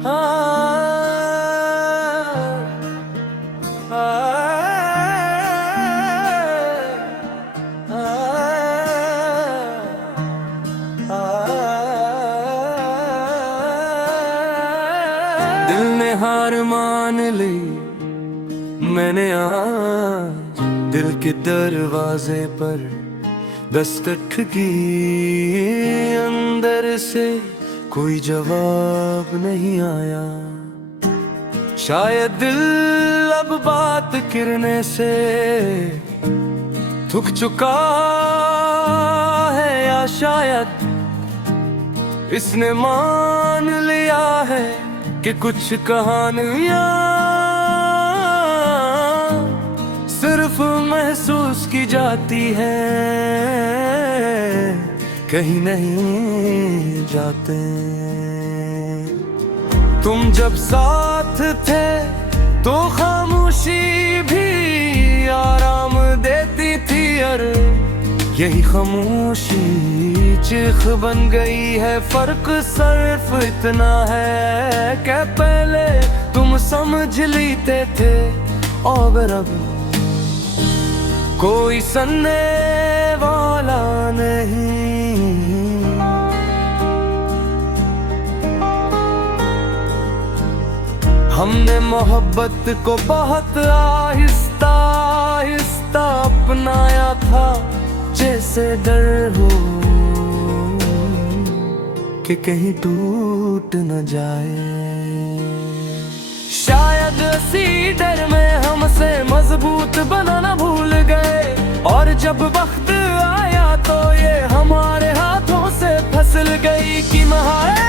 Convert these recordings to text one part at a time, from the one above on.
दिल ने हार मान ली, मैंने आज दिल के दरवाजे पर दस्तक की। अंदर से कोई जवाब नहीं आया। शायद दिल अब बात करने से थक चुका है, या शायद इसने मान लिया है कि कुछ कहानियां सिर्फ महसूस की जाती है, कहीं नहीं जाते। तुम जब साथ थे तो खामोशी भी आराम देती थी, और यही खामोशी चीख बन गई है। फर्क सिर्फ इतना है कि पहले तुम समझ लेते थे और अब कोई सुनने वाला नहीं। हमने मोहब्बत को बहुत आहिस्ता आहिस्ता अपनाया था, जैसे डर हो कि कहीं टूट न जाए। शायद इसी डर में हमसे मजबूत बनाना भूल गए, और जब वक्त आया तो ये हमारे हाथों से फिसल गई। कि महारे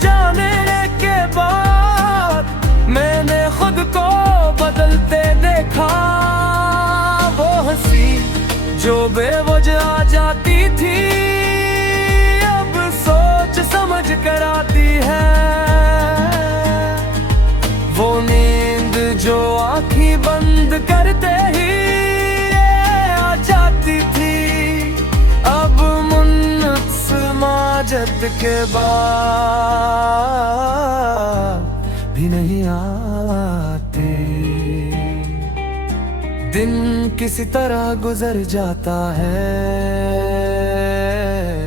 जाने के बाद मैंने खुद को बदलते देखा। वो हंसी जो बेवजह आ जाती थी, अब सोच समझ कर आती है। वो नींद जो आँखें बंद करते ही आ जाती थी, अब मुन्नत समाजत के बाद भी नहीं आते। दिन किसी तरह गुजर जाता है,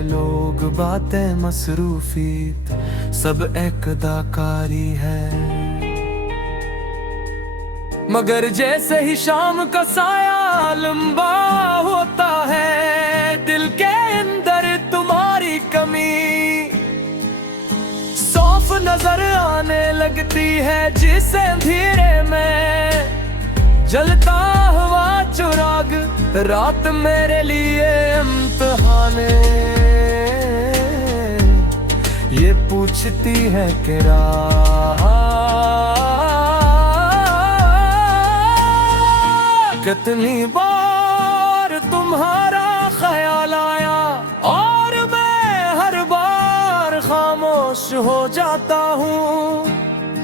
लोग बातें मसरूफियत सब एक अदाकारी है। मगर जैसे ही शाम का साया लंबा होता है, दिल के अंदर तुम्हारी कमी सौफ नजर आने लगती है। जिस अंधेरे में जलता हुआ चिराग, रात मेरे लिए इम्तिहाने ये पूछती है कि कितनी बार तुम्हारा ख्याल आया, और मैं हर बार खामोश हो जाता हूँ,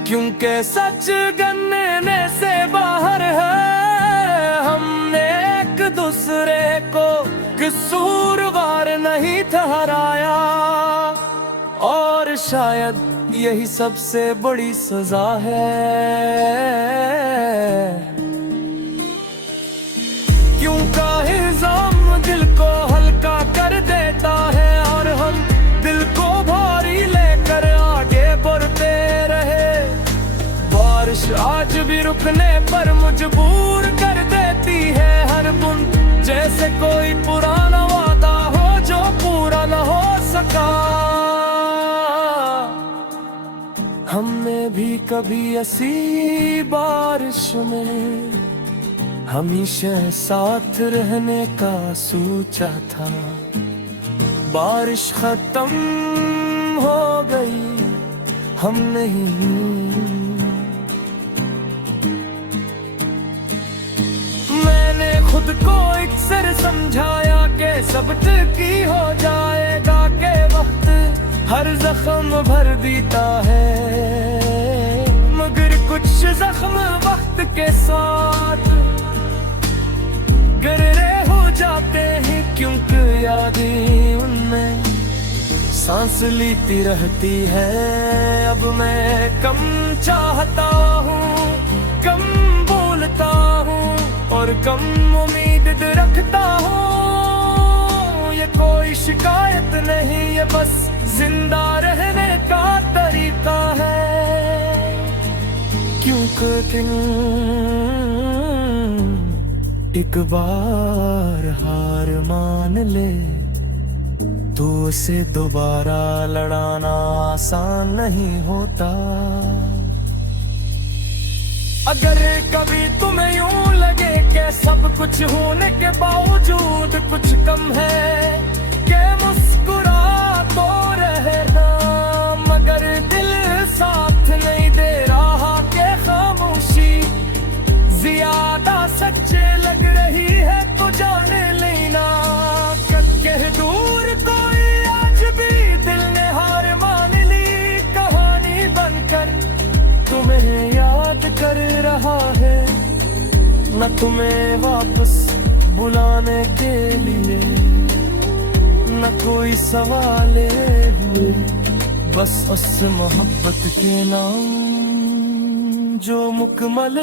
क्योंकि सच गन्ने से बाहर है। हमने एक दूसरे को कसूरवार नहीं ठहराया, और शायद यही सबसे बड़ी सजा है। क्यों का इल्जाम दिल को हल्का कर देता है, और हम दिल को भारी लेकर आगे बढ़ते रहे। बारिश आज भी रुकने पर मजबूर कर देती है हर बूंद, जैसे कोई पुराना वादा हो जो पूरा न हो सका। हमने भी कभी ऐसी बारिश में हमेशा साथ रहने का सोचा था। बारिश खत्म हो गई, हम नहीं। मैंने खुद को अक्सर समझाया कि सब ठीक ही हो जाएगा, के वक्त हर जख्म भर देता है। मगर कुछ जख्म वक्त के साथ गहरे हो जाते हैं, क्योंकि यादें उनमें सांस लेती रहती है। अब मैं कम चाहता हूँ, कम बोलता हूँ और कम उम्मीद रखता हूँ। ये कोई शिकायत नहीं, ये बस जिंदा रहने का तरीका है। क्योंकि एक बार हार मान ले तो उसे दोबारा लड़ाना आसान नहीं होता। अगर कभी तुम्हें यूं लगे कि सब कुछ होने के बावजूद कुछ कम है, के मुस्कुरा तो रहना, मगर दिल साथ नहीं दे रहा के खामोशी ज्यादा सच्चे लग रही है तो जाने लेना। कह दूर कोई आज भी दिल ने हार मान ली, कहानी बनकर तुम्हें याद कर रहा है, न तुम्हें वापस बुलाने के लिए न कोई सवाल हुए, बस उस मोहब्बत के नाम जो मुकम्मल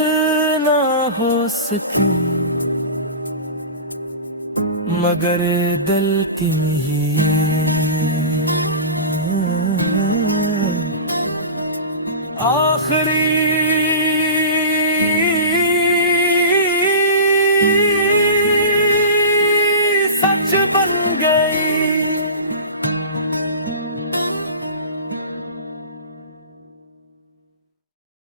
ना हो सकी मगर दिल की आखिरी